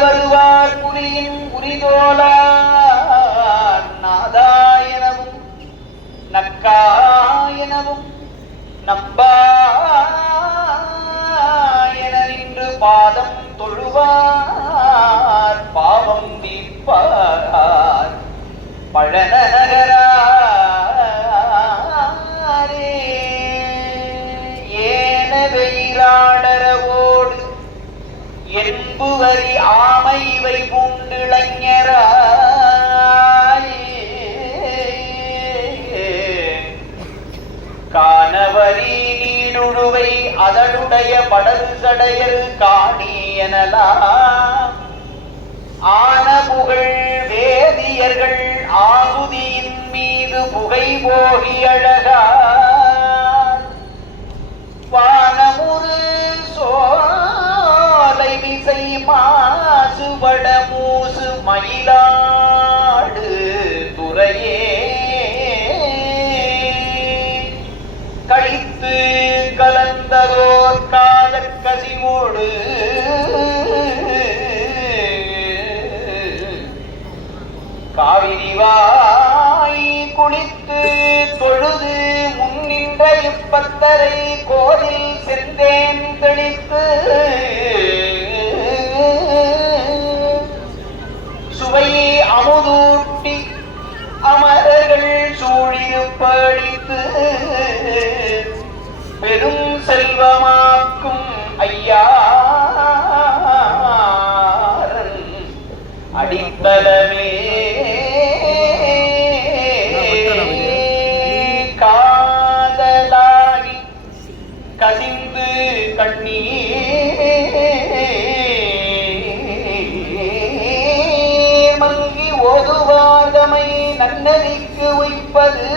வருவார் புலியின் உரிதோலா செப்புவரி ஆமை இவை பூண்டிளைஞராய். காணவரி நீடுழுவை அதனுடைய படகு சடையல் காணி எனலாம். ஆன புகழ் வேதியர்கள் ஆகுதியின் மீது புகை போகி அழகா. கலந்ததோர் காதற் கசிவோடு காவிரி குளித்து தொழுது முன்னின்ற இப்பத்தரை கோதில் சென்றேன் தெளித்து. சுவையை அமுதூட்டி அமரர்கள் சூழிருப்பழித்து கண்ணீர் மங்கி ஓதுவாதமை நன்னதிக்கு உய்ப்பது.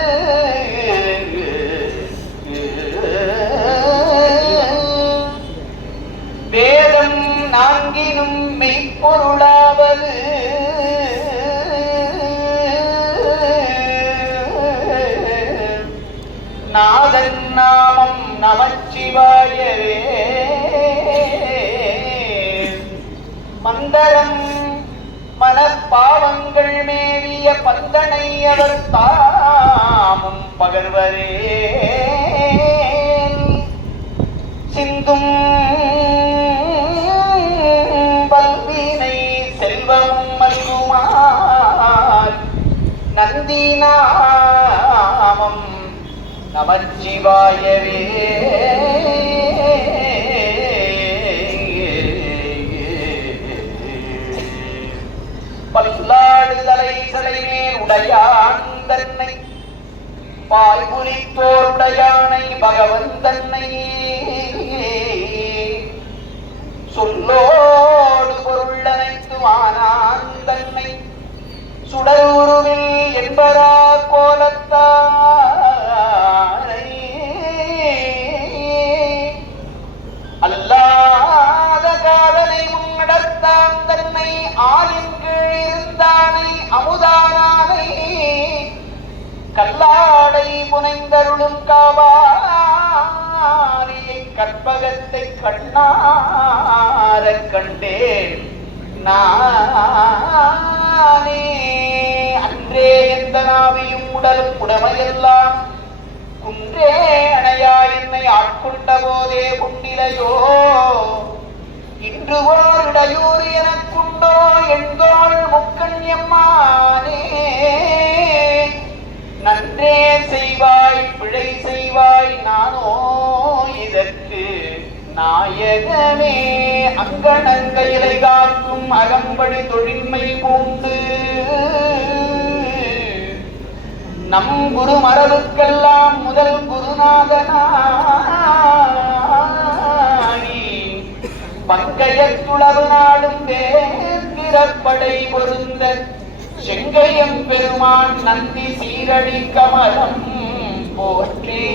வேதம் நான்கினும் மெய்ப்பொருளாவது. நாதன் நாமம் நமச்சிவாயவே. மந்தரம் மனப்பாவங்கள் மேவிய பந்தனை அவர் தாமும் பகர்வரே. சிந்தும் பல்வினை செல்வமும் மல்குமார் நந்தினார் நமச்சிவாயவே பல்லாடுதலை சடைமேல் உடையான் தன்னை பாய்புரித்தோருடையானை பகவன் தன்னை கல்லாடை புனைந்தருளும் காபாலியை கற்பகத்தை கண்ணார கண்டேன். நானே அன்றே எந்த நாவியும் உடலும் உடமையெல்லாம். குன்றே அணையா என்னை ஆட்கொண்ட போதே குண்டிலையோ இன்று ஓர் எனக்குண்டோ. நாயகமே அங்கணங்கையிலை காக்கும் அகம்படி தொழின்மை பூண்டு நம் குரு மரபுக்கெல்லாம் முதல் குருநாதனாணி பங்கையத்துளவு நாடும் வேந்திரப்படை பொருந்த செங்கையம் பெருமான் நந்தி சீரடி கமலம் போற்றே.